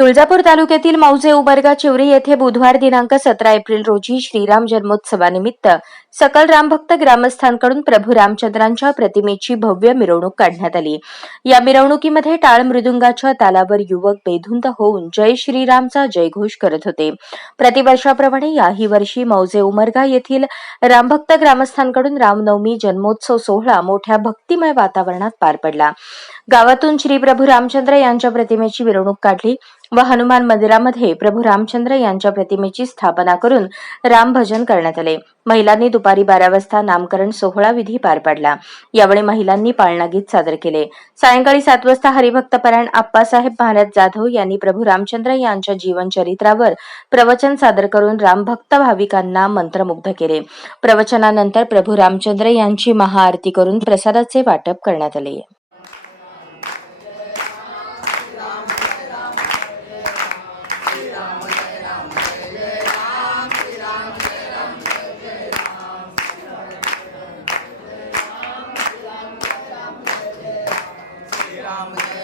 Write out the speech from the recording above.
तुळजापूर तालुक्यातील मौजे उमरगा चिवरी येथे बुधवार दिनांक सतरा एप्रिल रोजी श्रीराम जन्मोत्सवानिमित्त सकल रामभक्त ग्रामस्थांकडून प्रभू रामचंद्रांच्या प्रतिमेची भव्य मिरवणूक काढण्यात आली. या मिरवणुकीमध्ये टाळ मृदुंगाच्या तालावर युवक बेधुंद होऊन जय श्रीरामचा जयघोष करत होते. प्रतिवर्षाप्रमाणे याही वर्षी मौजे उमरगा येथील रामभक्त ग्रामस्थांकडून रामनवमी जन्मोत्सव सोहळा मोठ्या भक्तिमय वातावरणात पार पडला. गावातून श्री प्रभू रामचंद्र यांच्या प्रतिमेची मिरवणूक काढली व हनुमान मंदिरामध्ये प्रभू रामचंद्र यांच्या प्रतिमेची स्थापना करून रामभजन करण्यात आले. महिलांनी दुपारी बारा वाजता नामकरण सोहळा विधी पार पाडला. यावेळी महिलांनी पाळणा गीत सादर केले. सायंकाळी सात वाजता हरिभक्तपरायण आप्पासाहेब महाराज जाधव यांनी प्रभू रामचंद्र यांच्या जीवनचरित्रावर प्रवचन सादर करून रामभक्त भाविकांना मंत्रमुग्ध केले. प्रवचनानंतर प्रभू रामचंद्र यांची महाआरती करून प्रसादाचे वाटप करण्यात आले. y'all again.